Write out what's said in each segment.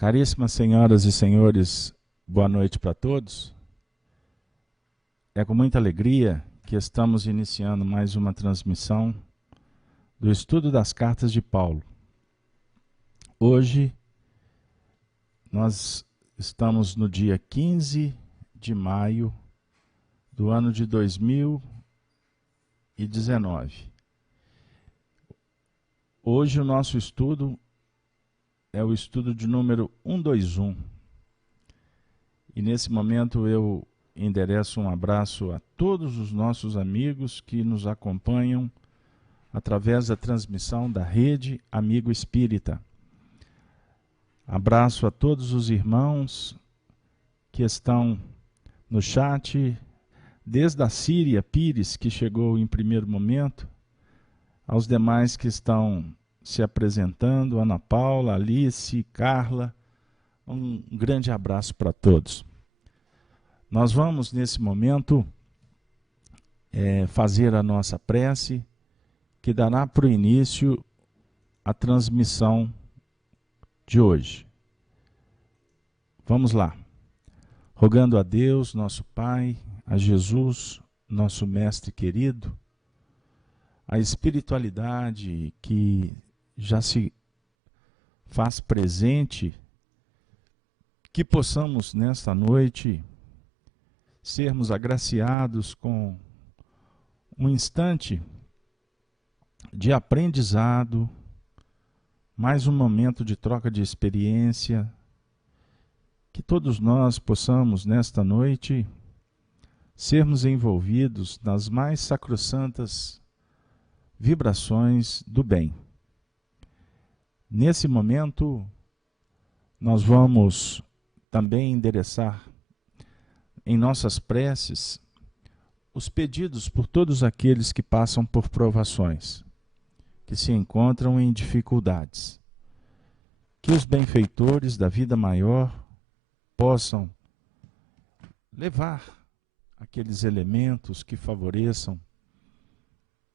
Caríssimas senhoras e senhores, boa noite para todos. É com muita alegria que estamos iniciando mais uma transmissão do estudo das cartas de Paulo. Hoje, nós estamos no dia 15 de maio do ano de 2019. Hoje o nosso estudo é o estudo de número 121. E nesse momento eu endereço um abraço a todos os nossos amigos que nos acompanham através da transmissão da Rede Amigo Espírita. Abraço a todos os irmãos que estão no chat, desde a Síria Pires, que chegou em primeiro momento, aos demais que estão se apresentando, Ana Paula, Alice, Carla, um grande abraço para todos. Nós vamos, nesse momento, fazer a nossa prece, que dará para o início a transmissão de hoje. Vamos lá. Rogando a Deus, nosso Pai, a Jesus, nosso Mestre querido, a espiritualidade que já se faz presente, que possamos nesta noite sermos agraciados com um instante de aprendizado, mais um momento de troca de experiência, que todos nós possamos nesta noite sermos envolvidos nas mais sacrossantas vibrações do bem. Nesse momento, nós vamos também endereçar em nossas preces os pedidos por todos aqueles que passam por provações, que se encontram em dificuldades. Que os benfeitores da vida maior possam levar aqueles elementos que favoreçam,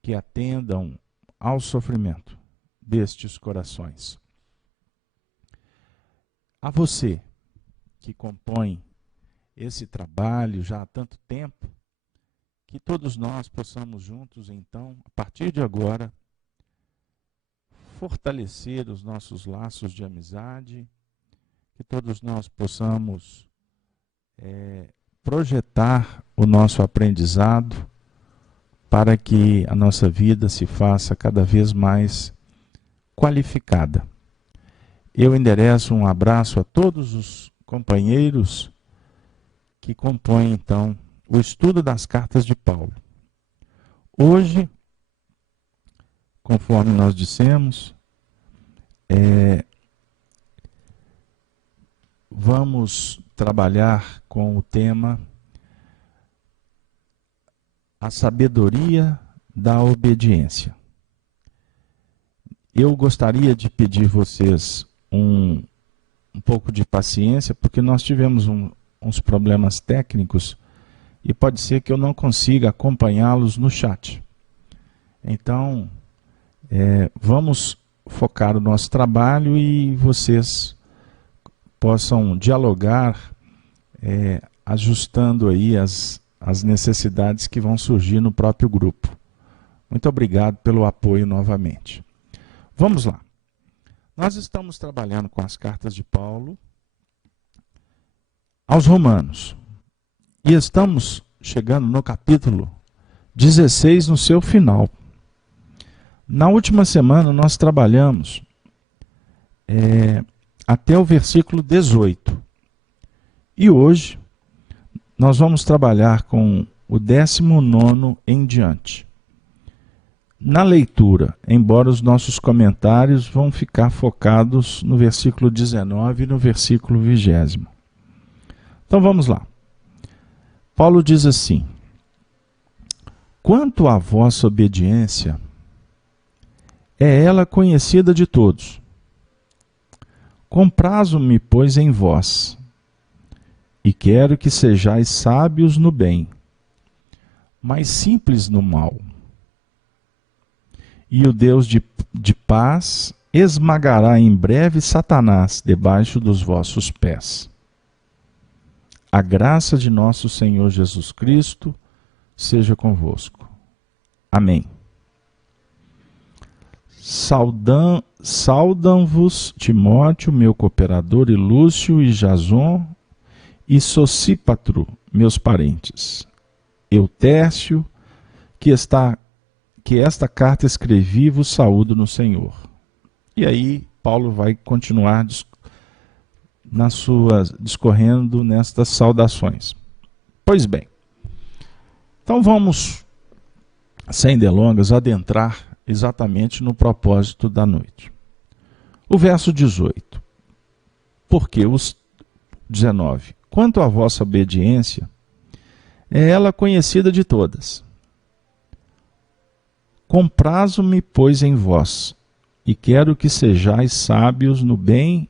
que atendam ao sofrimento destes corações. A você que compõe esse trabalho já há tanto tempo, que todos nós possamos juntos, então, a partir de agora, fortalecer os nossos laços de amizade, que todos nós possamos projetar o nosso aprendizado para que a nossa vida se faça cada vez mais qualificada. Eu endereço um abraço a todos os companheiros que compõem, então, o estudo das cartas de Paulo. Hoje, conforme nós dissemos, vamos trabalhar com o tema a sabedoria da obediência. Eu gostaria de pedir vocês um pouco de paciência, porque nós tivemos uns problemas técnicos e pode ser que eu não consiga acompanhá-los no chat. Então, vamos focar o nosso trabalho e vocês possam dialogar, ajustando aí as necessidades que vão surgir no próprio grupo. Muito obrigado pelo apoio novamente. Vamos lá. Nós estamos trabalhando com as cartas de Paulo aos Romanos. E estamos chegando no capítulo 16, no seu final. Na última semana nós trabalhamos até o versículo 18. E hoje nós vamos trabalhar com o 19º em diante. Na leitura, embora os nossos comentários vão ficar focados no versículo 19 e no versículo 20. Então vamos lá. Paulo diz assim: quanto à vossa obediência, é ela conhecida de todos. Comprazo-me, pois, em vós, e quero que sejais sábios no bem, mas simples no mal. E o Deus de paz esmagará em breve Satanás debaixo dos vossos pés. A graça de nosso Senhor Jesus Cristo seja convosco. Amém. Saudam-vos Timóteo, meu cooperador, e Lúcio e Jason, e Sosípatro, meus parentes. Eutércio, que esta carta escrevi, vos saúdo no Senhor. E aí Paulo vai continuar discorrendo nestas saudações. Pois bem, então vamos, sem delongas, adentrar exatamente no propósito da noite. O verso 18. Porque os 19. Quanto à vossa obediência, é ela conhecida de todas. Comprazo-me, pois, em vós, e quero que sejais sábios no bem,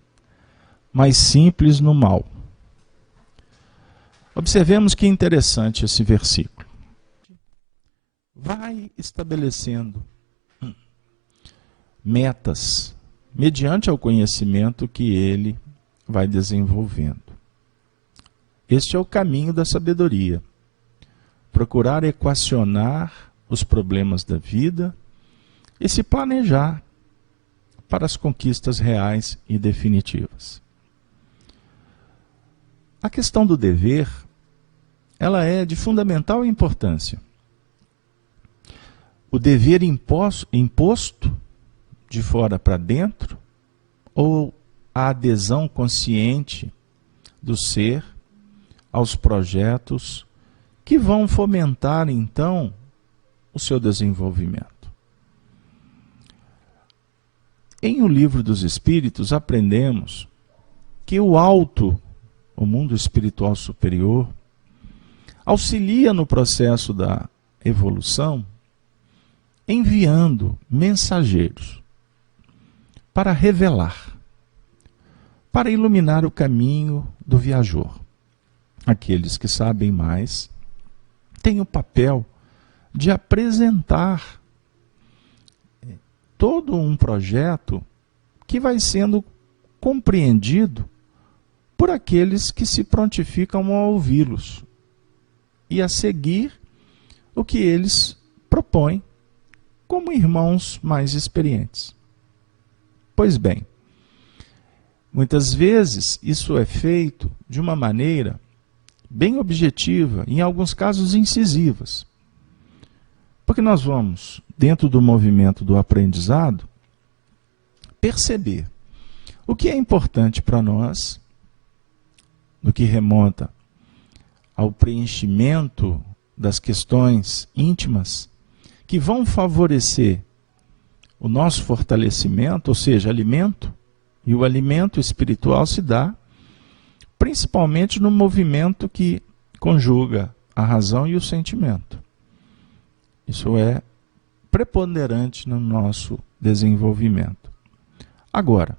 mas simples no mal. Observemos que interessante esse versículo. Vai estabelecendo metas mediante ao conhecimento que ele vai desenvolvendo. Este é o caminho da sabedoria. Procurar equacionar os problemas da vida e se planejar para as conquistas reais e definitivas. A questão do dever, ela é de fundamental importância. O dever imposto de fora para dentro, ou a adesão consciente do ser aos projetos que vão fomentar, então, o seu desenvolvimento. Em O Livro dos Espíritos, aprendemos que o alto, o mundo espiritual superior, auxilia no processo da evolução, enviando mensageiros para revelar, para iluminar o caminho do viajor. Aqueles que sabem mais têm o papel de apresentar todo um projeto que vai sendo compreendido por aqueles que se prontificam a ouvi-los e a seguir o que eles propõem como irmãos mais experientes. Pois bem, muitas vezes isso é feito de uma maneira bem objetiva, em alguns casos incisivas. Porque nós vamos, dentro do movimento do aprendizado, perceber o que é importante para nós, no que remonta ao preenchimento das questões íntimas, que vão favorecer o nosso fortalecimento, ou seja, alimento, e o alimento espiritual se dá principalmente no movimento que conjuga a razão e o sentimento. Isso é preponderante no nosso desenvolvimento. Agora,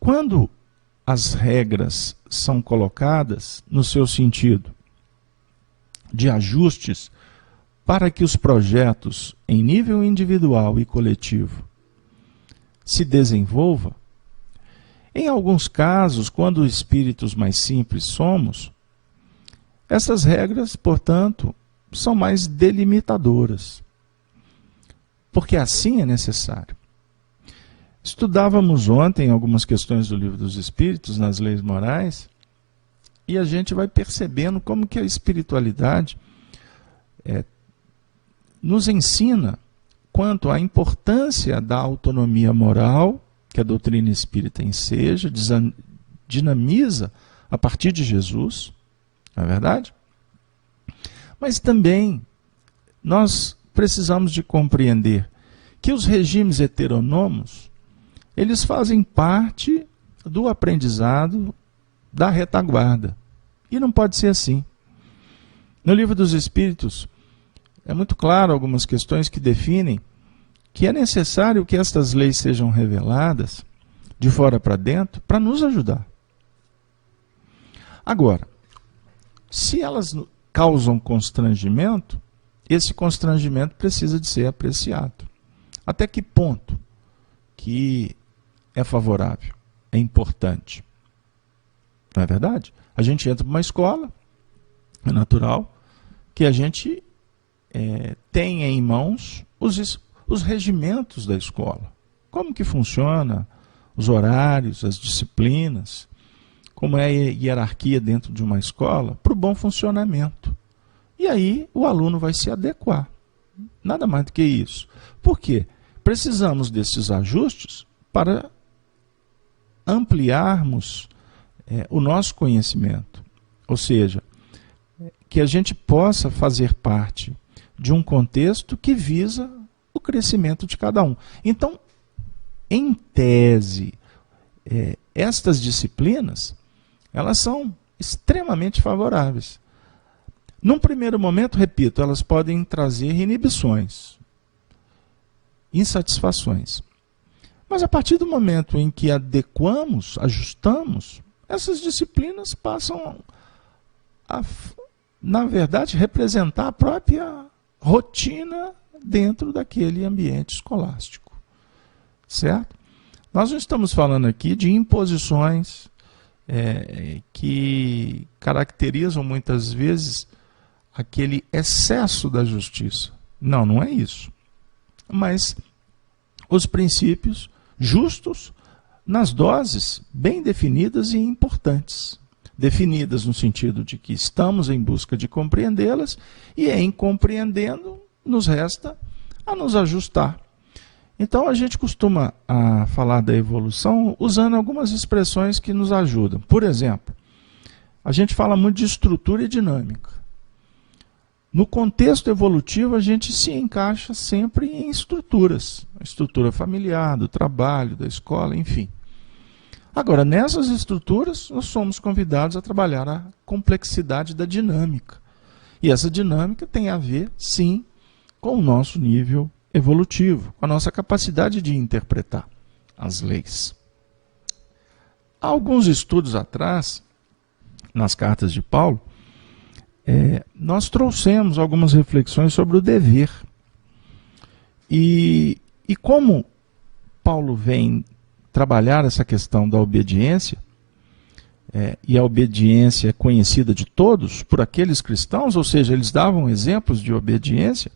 quando as regras são colocadas no seu sentido de ajustes para que os projetos em nível individual e coletivo se desenvolvam, em alguns casos, quando espíritos mais simples somos, essas regras, portanto, são mais delimitadoras, porque assim é necessário. Estudávamos ontem algumas questões do Livro dos Espíritos, nas leis morais, e a gente vai percebendo como que a espiritualidade nos ensina quanto à importância da autonomia moral, que a doutrina espírita enseja, dinamiza a partir de Jesus, não é verdade? Mas também nós precisamos de compreender que os regimes heteronômos, eles fazem parte do aprendizado da retaguarda. E não pode ser assim. No Livro dos Espíritos, é muito claro algumas questões que definem que é necessário que estas leis sejam reveladas de fora para dentro para nos ajudar. Agora, se elas causam constrangimento, esse constrangimento precisa de ser apreciado. Até que ponto que é favorável, é importante? Não é verdade? A gente entra para uma escola, é natural que a gente tenha em mãos os regimentos da escola. Como que funciona os horários, as disciplinas, como é a hierarquia dentro de uma escola, para o bom funcionamento. E aí o aluno vai se adequar. Nada mais do que isso. Por quê? Precisamos desses ajustes para ampliarmos o nosso conhecimento. Ou seja, que a gente possa fazer parte de um contexto que visa o crescimento de cada um. Então, em tese, estas disciplinas, elas são extremamente favoráveis. Num primeiro momento, repito, elas podem trazer inibições, insatisfações. Mas a partir do momento em que adequamos, ajustamos, essas disciplinas passam a, na verdade, representar a própria rotina dentro daquele ambiente escolástico. Certo? Nós não estamos falando aqui de imposições que caracterizam muitas vezes aquele excesso da justiça. Não, não é isso. Mas os princípios justos nas doses bem definidas e importantes. Definidas no sentido de que estamos em busca de compreendê-las e em compreendendo nos resta a nos ajustar. Então a gente costuma falar da evolução usando algumas expressões que nos ajudam. Por exemplo, a gente fala muito de estrutura e dinâmica. No contexto evolutivo, a gente se encaixa sempre em estruturas. A estrutura familiar, do trabalho, da escola, enfim. Agora, nessas estruturas, nós somos convidados a trabalhar a complexidade da dinâmica. E essa dinâmica tem a ver, sim, com o nosso nível evolutivo, com a nossa capacidade de interpretar as leis. Há alguns estudos atrás, nas cartas de Paulo, nós trouxemos algumas reflexões sobre o dever. E como Paulo vem trabalhar essa questão da obediência, e a obediência é conhecida de todos, por aqueles cristãos, ou seja, eles davam exemplos de obediência,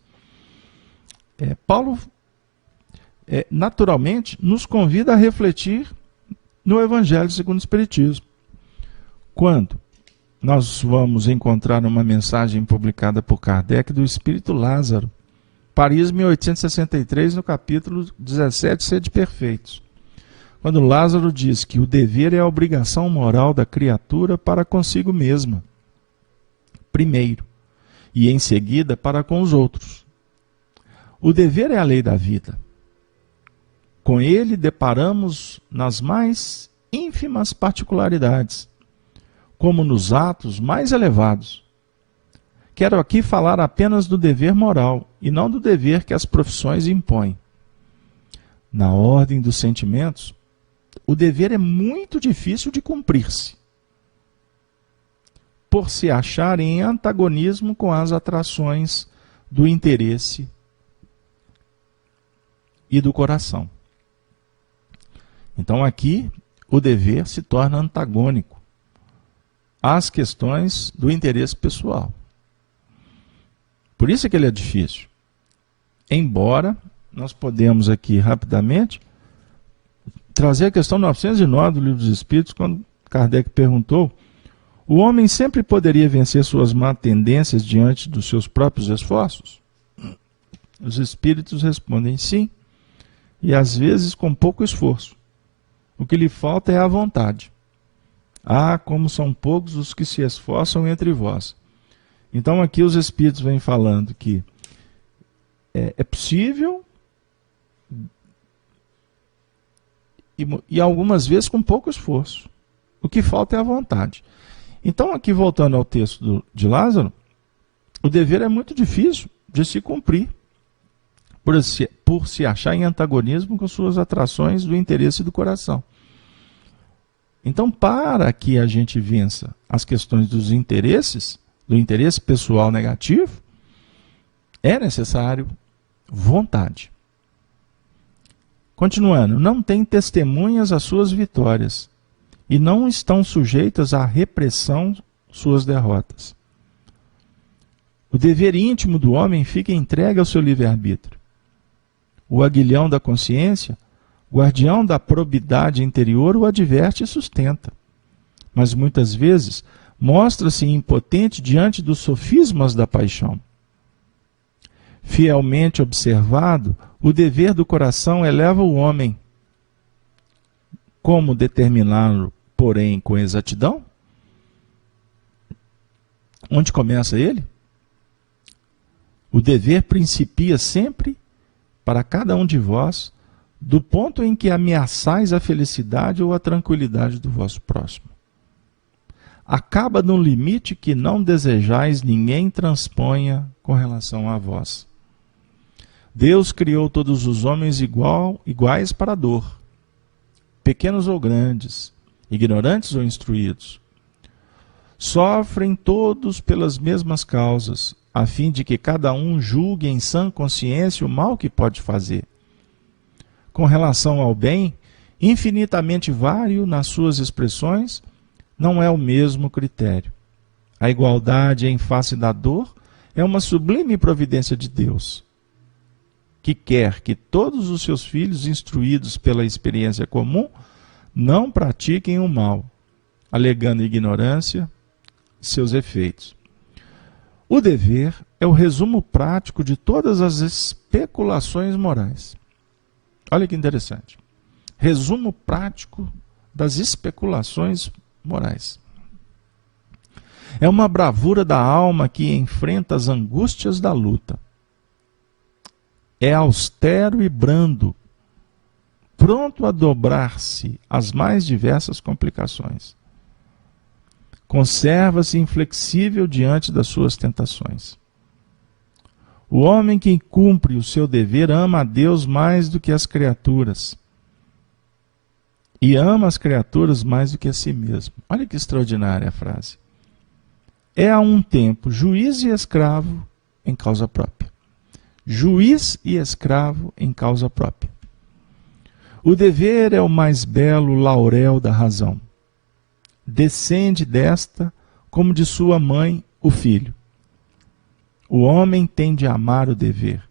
Paulo, naturalmente, nos convida a refletir no Evangelho segundo o Espiritismo. Quando nós vamos encontrar uma mensagem publicada por Kardec do Espírito Lázaro, Paris, 1863, no capítulo 17, Sede Perfeitos. Quando Lázaro diz que o dever é a obrigação moral da criatura para consigo mesma, primeiro, e em seguida para com os outros. O dever é a lei da vida. Com ele deparamos nas mais ínfimas particularidades, como nos atos mais elevados. Quero aqui falar apenas do dever moral e não do dever que as profissões impõem. Na ordem dos sentimentos, o dever é muito difícil de cumprir-se, por se achar em antagonismo com as atrações do interesse e do coração. Então aqui o dever se torna antagônico às questões do interesse pessoal. Por isso é que ele é difícil. Embora nós podemos aqui rapidamente trazer a questão 909 do Livro dos Espíritos, quando Kardec perguntou: o homem sempre poderia vencer suas má tendências diante dos seus próprios esforços? Os espíritos respondem sim, e às vezes com pouco esforço. O que lhe falta é a vontade. Ah, como são poucos os que se esforçam entre vós. Então aqui os espíritos vêm falando que é possível e algumas vezes com pouco esforço. O que falta é a vontade. Então aqui voltando ao texto de Lázaro, o dever é muito difícil de se cumprir, por se achar em antagonismo com suas atrações do interesse do coração. Então, para que a gente vença as questões dos interesses, do interesse pessoal negativo, é necessário vontade. Continuando, não têm testemunhas às suas vitórias e não estão sujeitas à repressão suas derrotas. O dever íntimo do homem fica entregue ao seu livre-arbítrio. O aguilhão da consciência, guardião da probidade interior, o adverte e sustenta. Mas muitas vezes mostra-se impotente diante dos sofismas da paixão. Fielmente observado, o dever do coração eleva o homem. Como determiná-lo, porém, com exatidão? Onde começa ele? O dever principia sempre, para cada um de vós, do ponto em que ameaçais a felicidade ou a tranquilidade do vosso próximo. Acaba no limite que não desejais ninguém transponha com relação a vós. Deus criou todos os homens iguais para a dor, pequenos ou grandes, ignorantes ou instruídos. Sofrem todos pelas mesmas causas, a fim de que cada um julgue em sã consciência o mal que pode fazer. Com relação ao bem, infinitamente vário nas suas expressões, não é o mesmo critério. A igualdade em face da dor é uma sublime providência de Deus, que quer que todos os seus filhos, instruídos pela experiência comum, não pratiquem o mal, alegando ignorância seus efeitos. O dever é o resumo prático de todas as especulações morais. Olha que interessante. Resumo prático das especulações morais. É uma bravura da alma que enfrenta as angústias da luta. É austero e brando, pronto a dobrar-se às mais diversas complicações. Conserva-se inflexível diante das suas tentações. O homem que cumpre o seu dever ama a Deus mais do que as criaturas. E ama as criaturas mais do que a si mesmo. Olha que extraordinária a frase. É a um tempo juiz e escravo em causa própria. Juiz e escravo em causa própria. O dever é o mais belo laurel da razão. Descende desta, como de sua mãe, o filho. O homem tem de amar o dever,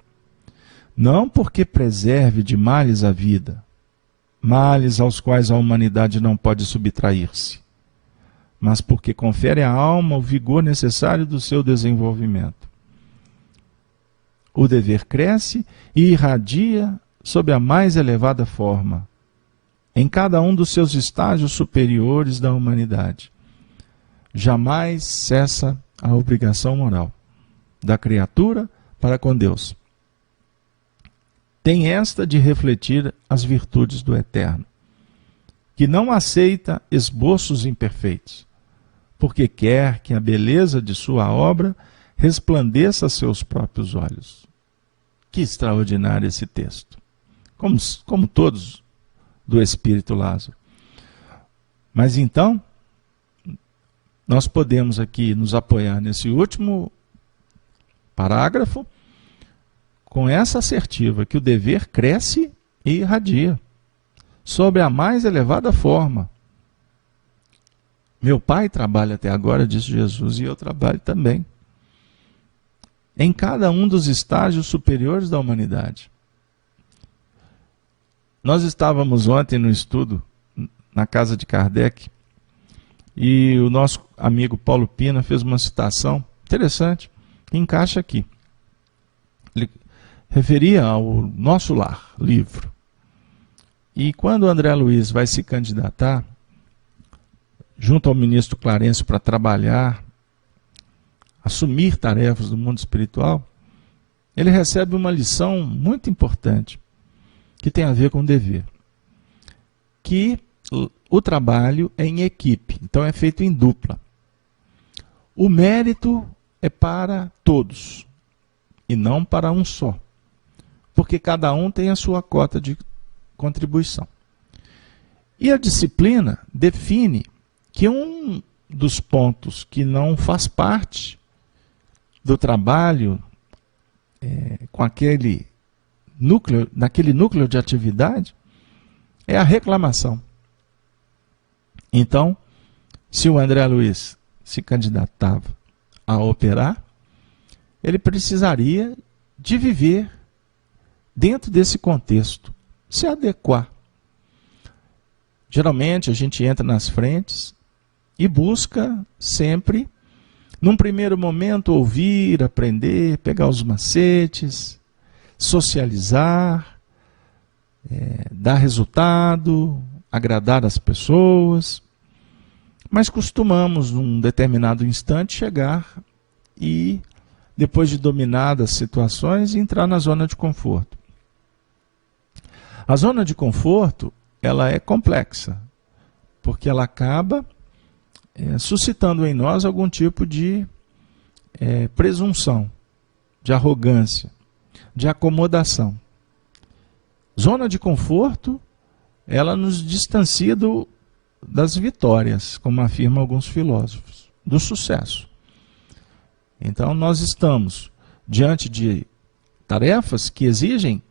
não porque preserve de males a vida, males aos quais a humanidade não pode subtrair-se, mas porque confere à alma o vigor necessário do seu desenvolvimento. O dever cresce e irradia sob a mais elevada forma, em cada um dos seus estágios superiores da humanidade. Jamais cessa a obrigação moral da criatura para com Deus. Tem esta de refletir as virtudes do Eterno, que não aceita esboços imperfeitos, porque quer que a beleza de sua obra resplandeça a seus próprios olhos. Que extraordinário esse texto! Como todos do Espírito Lázaro. Mas então, nós podemos aqui nos apoiar nesse último parágrafo com essa assertiva, que o dever cresce e irradia sobre a mais elevada forma. Meu pai trabalha até agora, disse Jesus, e eu trabalho também. Em cada um dos estágios superiores da humanidade. Nós estávamos ontem no estudo, na casa de Kardec, e o nosso amigo Paulo Pina fez uma citação interessante, que encaixa aqui. Ele referia ao Nosso Lar, livro. E quando o André Luiz vai se candidatar, junto ao ministro Clarencio, para trabalhar, assumir tarefas do mundo espiritual, ele recebe uma lição muito importante, que tem a ver com o dever. Que o trabalho é em equipe, então é feito em dupla. O mérito é para todos, e não para um só, porque cada um tem a sua cota de contribuição. E a disciplina define que um dos pontos que não faz parte do trabalho com aquele naquele núcleo de atividade, é a reclamação. Então, se o André Luiz se candidatava a operar, ele precisaria de viver dentro desse contexto, se adequar. Geralmente a gente entra nas frentes e busca sempre, num primeiro momento, ouvir, aprender, pegar os macetes, socializar, dar resultado, agradar as pessoas. Mas costumamos, num determinado instante, chegar e, depois de dominadas as situações, entrar na zona de conforto. A zona de conforto, ela é complexa, porque ela acaba suscitando em nós algum tipo de presunção, de arrogância, de acomodação. Zona de conforto, ela nos distancia das vitórias, como afirmam alguns filósofos, do sucesso. Então nós estamos diante de tarefas que exigem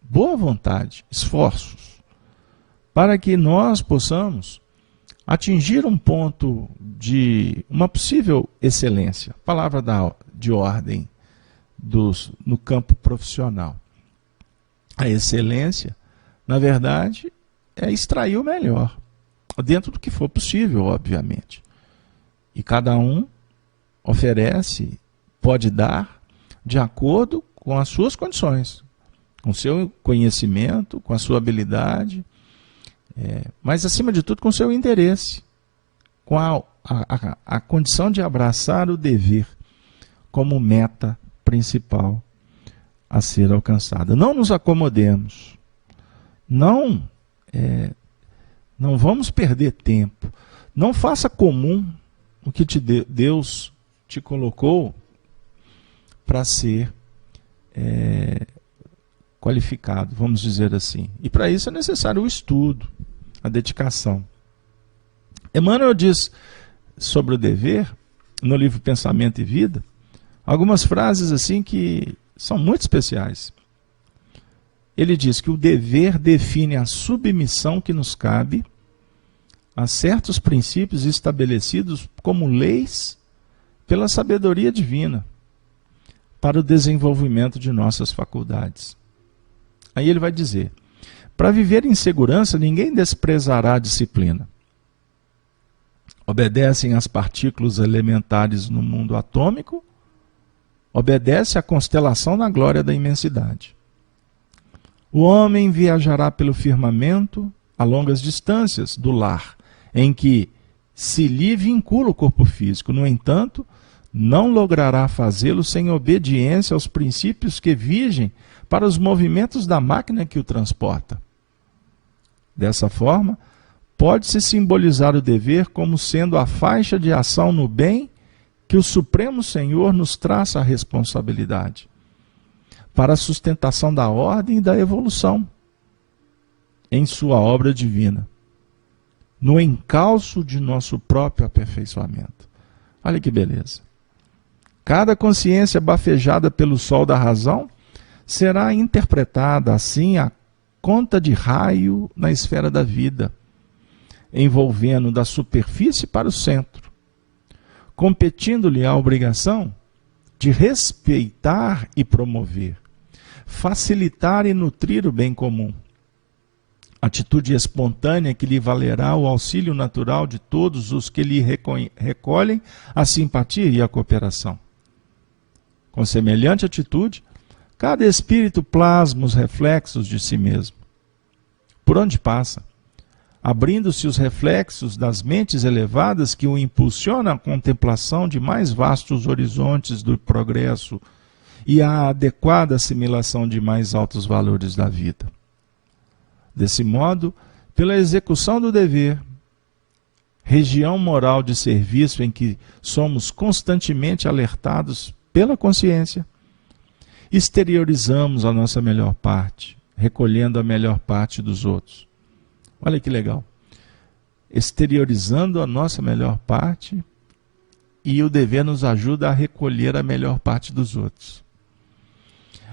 boa vontade, esforços, para que nós possamos atingir um ponto de uma possível excelência, palavra de ordem no campo profissional. A excelência, na verdade, é extrair o melhor, dentro do que for possível, obviamente. E cada um oferece, pode dar, de acordo com as suas condições, com o seu conhecimento, com a sua habilidade, mas, acima de tudo, com o seu interesse, com a condição de abraçar o dever como meta principal a ser alcançada. Não nos acomodemos, não vamos perder tempo, não faça comum o que Deus te colocou para ser qualificado, vamos dizer assim. E para isso é necessário o estudo, a dedicação. Emmanuel diz sobre o dever, no livro Pensamento e Vida, algumas frases assim que são muito especiais. Ele diz que o dever define a submissão que nos cabe a certos princípios estabelecidos como leis pela sabedoria divina para o desenvolvimento de nossas faculdades. Aí ele vai dizer: para viver em segurança, ninguém desprezará a disciplina. Obedecem às partículas elementares no mundo atômico, obedece à constelação na glória da imensidade. O homem viajará pelo firmamento a longas distâncias do lar, em que se lhe vincula o corpo físico. No entanto, não logrará fazê-lo sem obediência aos princípios que vigem para os movimentos da máquina que o transporta. Dessa forma, pode-se simbolizar o dever como sendo a faixa de ação no bem que o Supremo Senhor nos traça a responsabilidade para a sustentação da ordem e da evolução em sua obra divina, no encalço de nosso próprio aperfeiçoamento. Olha que beleza. Cada consciência bafejada pelo sol da razão será interpretada assim a conta de raio na esfera da vida, envolvendo da superfície para o centro, competindo-lhe a obrigação de respeitar e promover, facilitar e nutrir o bem comum. Atitude espontânea que lhe valerá o auxílio natural de todos os que lhe recolhem a simpatia e a cooperação. Com semelhante atitude, cada espírito plasma os reflexos de si mesmo. Por onde passa, abrindo-se os reflexos das mentes elevadas que o impulsionam à contemplação de mais vastos horizontes do progresso e à adequada assimilação de mais altos valores da vida. Desse modo, pela execução do dever, região moral de serviço em que somos constantemente alertados pela consciência, exteriorizamos a nossa melhor parte, recolhendo a melhor parte dos outros. Olha que legal. Exteriorizando a nossa melhor parte, e o dever nos ajuda a recolher a melhor parte dos outros.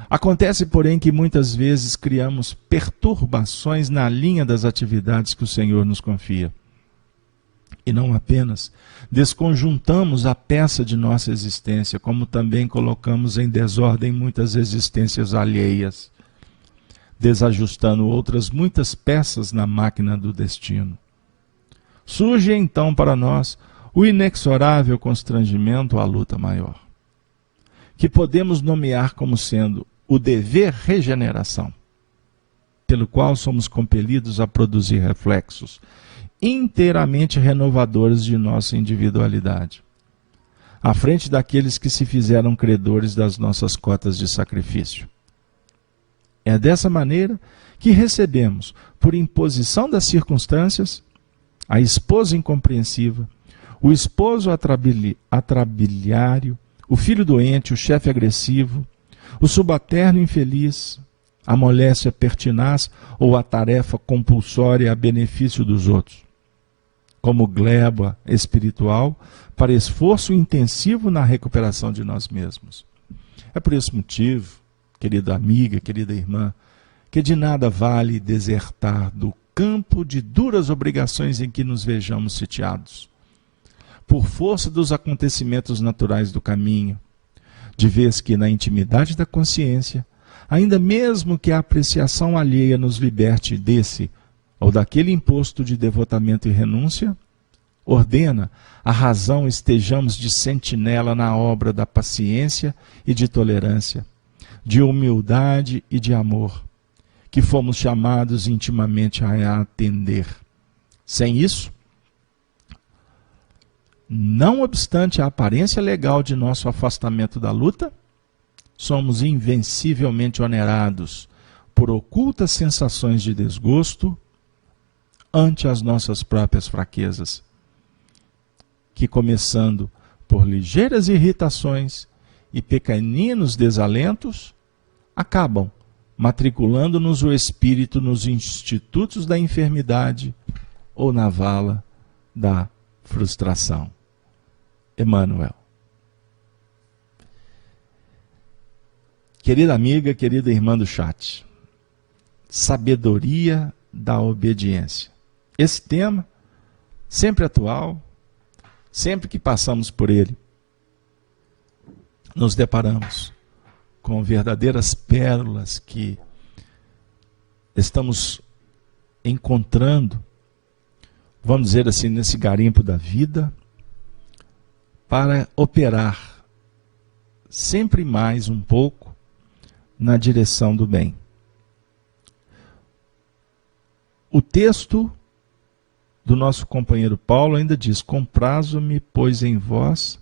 Acontece, porém, que muitas vezes criamos perturbações na linha das atividades que o Senhor nos confia. E não apenas desconjuntamos a peça de nossa existência, como também colocamos em desordem muitas existências alheias, desajustando outras muitas peças na máquina do destino. Surge então para nós o inexorável constrangimento à luta maior, que podemos nomear como sendo o dever regeneração, pelo qual somos compelidos a produzir reflexos inteiramente renovadores de nossa individualidade, à frente daqueles que se fizeram credores das nossas cotas de sacrifício. É dessa maneira que recebemos, por imposição das circunstâncias, a esposa incompreensiva, o esposo atrabiliário, o filho doente, o chefe agressivo, o subalterno infeliz, a moléstia pertinaz ou a tarefa compulsória a benefício dos outros, como gleba espiritual para esforço intensivo na recuperação de nós mesmos. É por esse motivo, querida amiga, querida irmã, que de nada vale desertar do campo de duras obrigações em que nos vejamos sitiados, por força dos acontecimentos naturais do caminho, de vez que na intimidade da consciência, ainda mesmo que a apreciação alheia nos liberte desse ou daquele imposto de devotamento e renúncia, ordena a razão estejamos de sentinela na obra da paciência e de tolerância, de humildade e de amor, que fomos chamados intimamente a atender. Sem isso, não obstante a aparência legal de nosso afastamento da luta, somos invencivelmente onerados por ocultas sensações de desgosto ante as nossas próprias fraquezas, que, começando por ligeiras irritações e pequeninos desalentos, acabam matriculando-nos o espírito nos institutos da enfermidade ou na vala da frustração. Emmanuel. Querida amiga, querida irmã do chat, sabedoria da obediência. Esse tema, sempre atual, sempre que passamos por ele, nos deparamos com verdadeiras pérolas que estamos encontrando, vamos dizer assim, nesse garimpo da vida, para operar sempre mais um pouco na direção do bem. O texto do nosso companheiro Paulo ainda diz: comprazo-me, pois, em vós,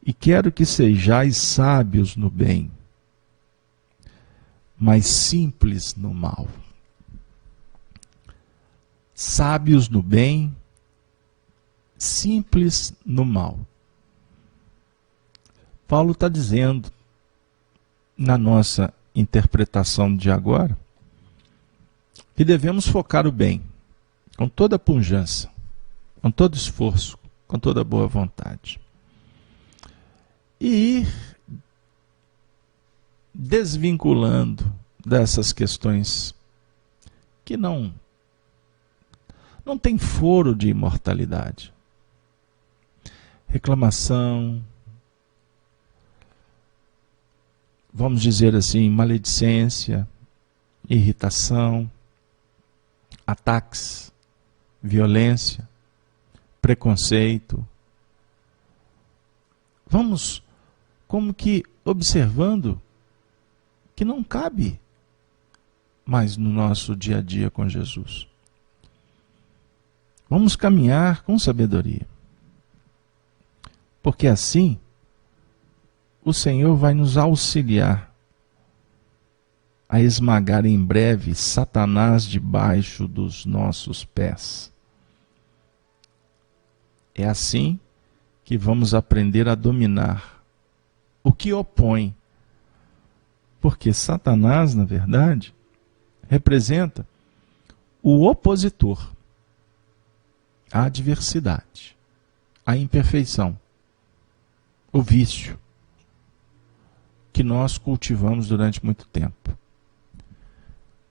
e quero que sejais sábios no bem, mas simples no mal. Sábios no bem, simples no mal. Paulo está dizendo, na nossa interpretação de agora, que devemos focar o bem, com toda a pujança, com todo esforço, com toda a boa vontade. E ir desvinculando dessas questões que não tem foro de imortalidade. Reclamação, vamos dizer assim, maledicência, irritação, ataques, violência, preconceito. Vamos como que observando que não cabe mais no nosso dia a dia com Jesus. Vamos caminhar com sabedoria, porque assim o Senhor vai nos auxiliar a esmagar em breve Satanás debaixo dos nossos pés. É assim que vamos aprender a dominar o que opõe, porque Satanás, na verdade, representa o opositor, a adversidade, a imperfeição, o vício, que nós cultivamos durante muito tempo.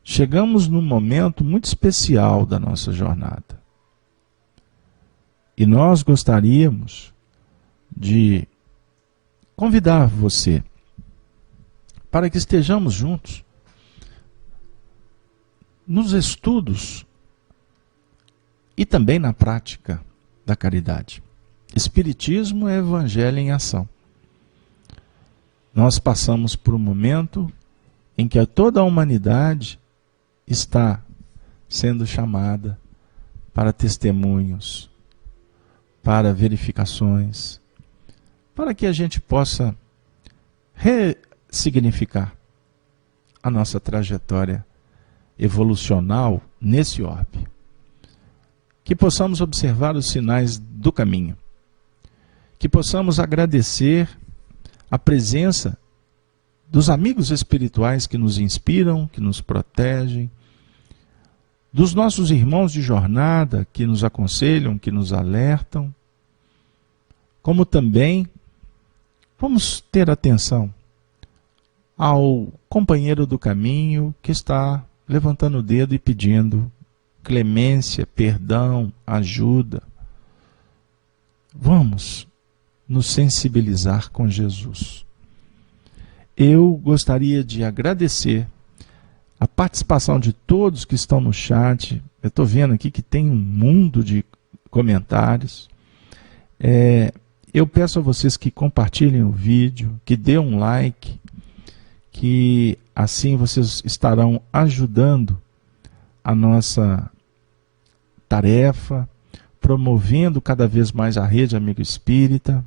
Chegamos num momento muito especial da nossa jornada. E nós gostaríamos de convidar você para que estejamos juntos nos estudos e também na prática da caridade. Espiritismo é evangelho em ação. Nós passamos por um momento em que toda a humanidade está sendo chamada para testemunhos, para verificações, para que a gente possa ressignificar a nossa trajetória evolucional nesse orbe. Que possamos observar os sinais do caminho, que possamos agradecer a presença dos amigos espirituais que nos inspiram, que nos protegem, dos nossos irmãos de jornada que nos aconselham, que nos alertam, como também vamos ter atenção ao companheiro do caminho que está levantando o dedo e pedindo clemência, perdão, ajuda. Vamos nos sensibilizar com Jesus. Eu gostaria de agradecer a participação de todos que estão no chat. Eu estou vendo aqui que tem um mundo de comentários. Eu peço a vocês que compartilhem o vídeo, que dêem um like, que assim vocês estarão ajudando a nossa tarefa, promovendo cada vez mais a Rede Amigo Espírita.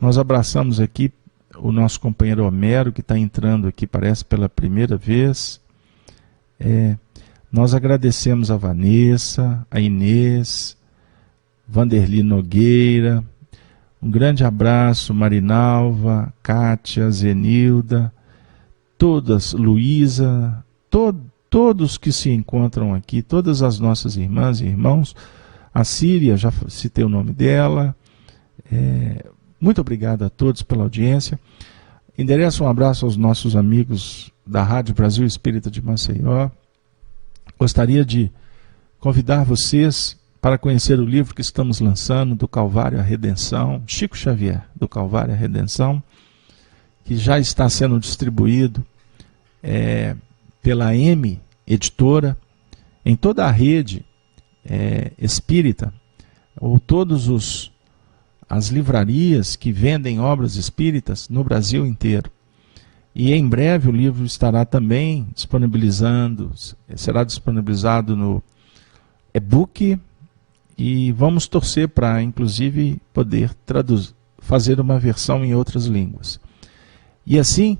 Nós abraçamos aqui o nosso companheiro Homero, que está entrando aqui, parece, pela primeira vez. Nós agradecemos a Vanessa, a Inês, Vanderli Nogueira. Um grande abraço, Marinalva, Kátia, Zenilda, todas, Luísa, todos que se encontram aqui, todas as nossas irmãs e irmãos. A Síria, já citei o nome dela. Muito obrigado a todos pela audiência. Endereço um abraço aos nossos amigos da Rádio Brasil Espírita de Maceió. Gostaria de convidar vocês para conhecer o livro que estamos lançando, Do Calvário à Redenção, Chico Xavier, Do Calvário à Redenção, que já está sendo distribuído pela M Editora, em toda a rede espírita, ou todas as livrarias que vendem obras espíritas no Brasil inteiro. E em breve o livro estará também será disponibilizado no e-book, e vamos torcer para, inclusive, poder fazer uma versão em outras línguas. E assim,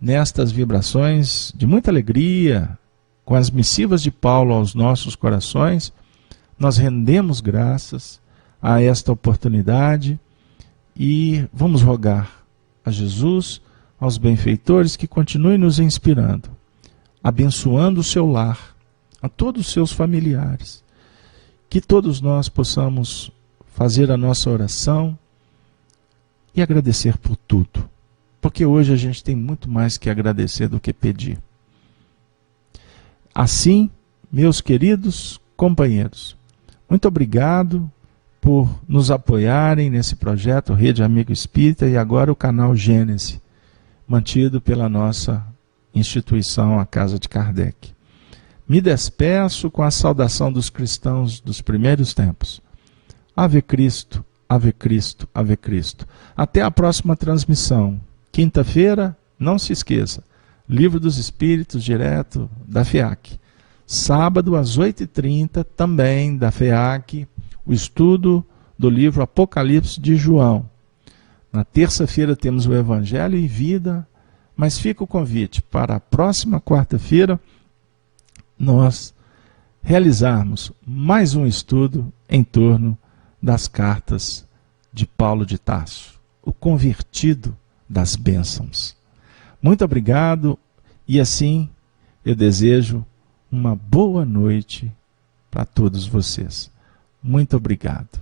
nestas vibrações de muita alegria, com as missivas de Paulo aos nossos corações, nós rendemos graças a esta oportunidade e vamos rogar a Jesus, aos benfeitores, que continuem nos inspirando, abençoando o seu lar, a todos os seus familiares, que todos nós possamos fazer a nossa oração e agradecer por tudo, porque hoje a gente tem muito mais que agradecer do que pedir. Assim, meus queridos companheiros, muito obrigado por nos apoiarem nesse projeto Rede Amigo Espírita e agora o canal Gênese, mantido pela nossa instituição, a Casa de Kardec. Me despeço com a saudação dos cristãos dos primeiros tempos. Ave Cristo, Ave Cristo, Ave Cristo. Até a próxima transmissão. Quinta-feira, não se esqueça, Livro dos Espíritos, direto da FEAC. Sábado, às 8h30, também da FEAC, o estudo do livro Apocalipse de João. Na terça-feira temos o Evangelho e Vida, mas fica o convite para a próxima quarta-feira nós realizarmos mais um estudo em torno das cartas de Paulo de Tarso, o convertido das bênçãos. Muito obrigado e assim eu desejo uma boa noite para todos vocês. Muito obrigado.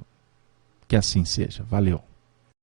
Que assim seja. Valeu.